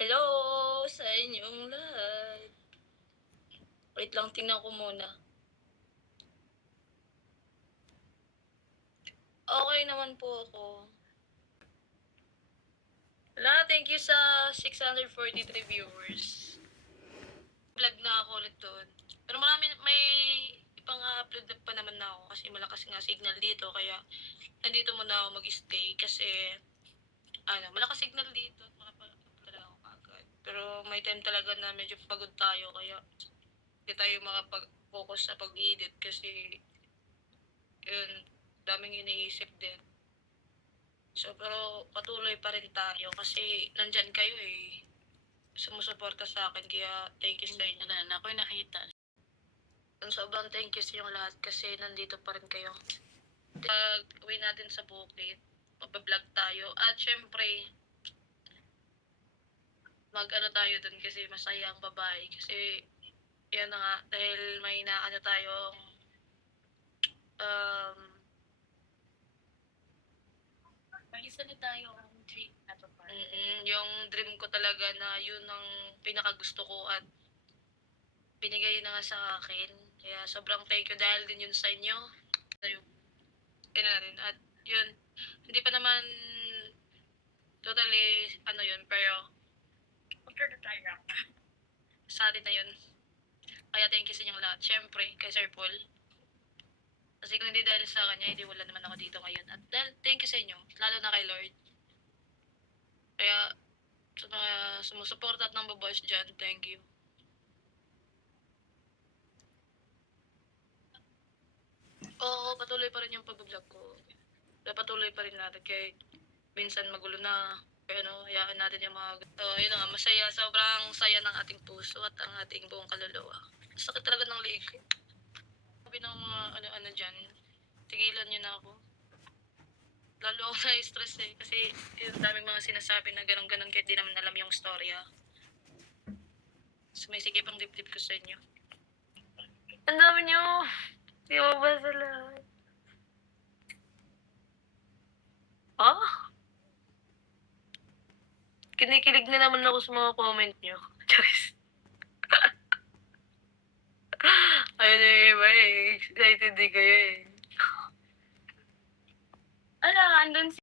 Hello sa inyong lahat. Wait lang, tingnan ko muna. Okay naman po ako. Wala, thank you sa 643 viewers. Vlog na ako ulit doon. Pero may ipang-upload pa naman na ako kasi malakas nga signal dito. Kaya nandito muna ako mag-stay kasi malakas signal dito at makapag-upload talaga ako agad. Pero may time talaga na medyo pagod tayo kaya hindi tayo makapag-focus sa pag-edit kasi yun, daming iniisip din. So, pero patuloy pa rin tayo kasi nandyan kayo eh. Sumusuporta sa akin, kaya thank you sa inyo. Ako'y nakita. Sobrang thank you sa inyong lahat kasi nandito pa rin kayo. Pag-uwi natin sa bukid, mag-vlog tayo. At syempre, tayo dun kasi masaya ang babae. Kasi, yan na nga, dahil may tayong may isa na tayo ang dream na babae. Yung dream ko talaga na yun ang pinakagusto ko at binigay na nga sa akin. Kaya sobrang thank you dahil din yun sa inyo. Yun na rin. At yun, hindi pa naman totally yun, pero after the tayo. Sa atin na yun. Kaya thank you sa inyong lahat. Siyempre, kay Sir Paul. Kasi kung hindi dahil sa kanya, hindi wala naman ako dito ngayon. At dahil thank you sa inyo, lalo na kay Lord. Kaya sa mga sumusuporta at nambabash dyan, thank you. Oo, patuloy pa rin yung pag-vlog ko. Patuloy pa rin natin kahit minsan magulo na. Pero hayaan natin yung mga... yun nga, masaya. Sobrang saya ng ating puso at ang ating buong kaluluwa. Sakit talaga ng liig ko. Sabi ng mga ano dyan, tigilan nyo na ako. Lalo ako na-stress eh. Kasi yung daming mga sinasabi na ganun-ganun kahit di naman alam yung storya. Sumisigip ang dibdib ko sa inyo. Ang dami nyo! Di mo ba sa lahat? Kinikilig na naman ako sa mga comment nyo. Charis. Ayun yung iba eh. Excited din kayo eh. Ala, andun si